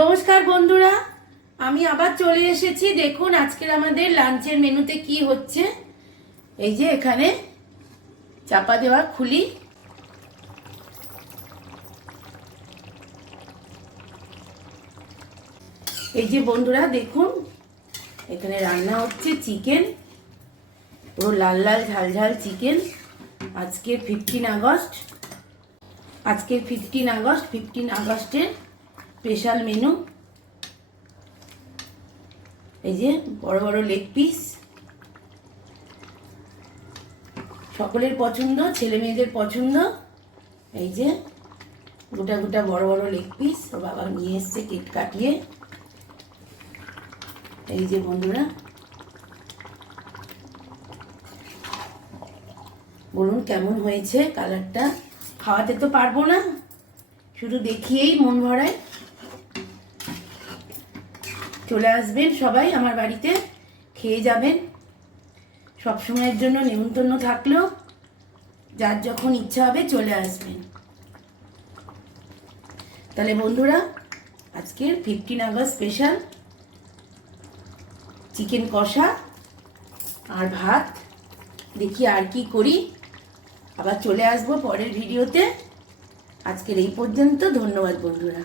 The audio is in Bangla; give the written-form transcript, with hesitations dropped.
নমস্কার বন্ধুরা, আমি আবার চলে এসেছি। দেখুন আজকের আমাদের লাঞ্চের মেনুতে কি হচ্ছে। এই যে এখানে চাপা দেওয়া খুলি, এই যে বন্ধুরা দেখুন এখানে রান্না হচ্ছে চিকেন, পুরো লাল লাল ঝাল ঝাল চিকেন। আজকে 15 আগস্টের স্পেশাল মেনু। এই যে বড় বড় লেগ পিস, সকলের পছন্দ, ছেলে মেয়েদের পছন্দ। এই যে গোটা গোটা বড় বড় লেগ পিস ওর বাবা নিয়ে এসছে কেট কাটিয়ে। এই যে বন্ধুরা বলুন কেমন হয়েছে কালারটা। খাওয়াতে তো পারবো না, শুধু দেখিয়েই মন ভরায়। চলে আসবেন সবাই আমার বাড়িতে, খেয়ে যাবেন। সবসময়ের জন্য নেমন্তন্ন থাকলেও যার যখন ইচ্ছা হবে চলে আসবেন। তাহলে বন্ধুরা আজকের 15 আগস্ট স্পেশাল চিকেন কষা আর ভাত। দেখি আর কি করি, আবার চলে আসবো পরের ভিডিওতে। আজকের এই পর্যন্ত, ধন্যবাদ বন্ধুরা।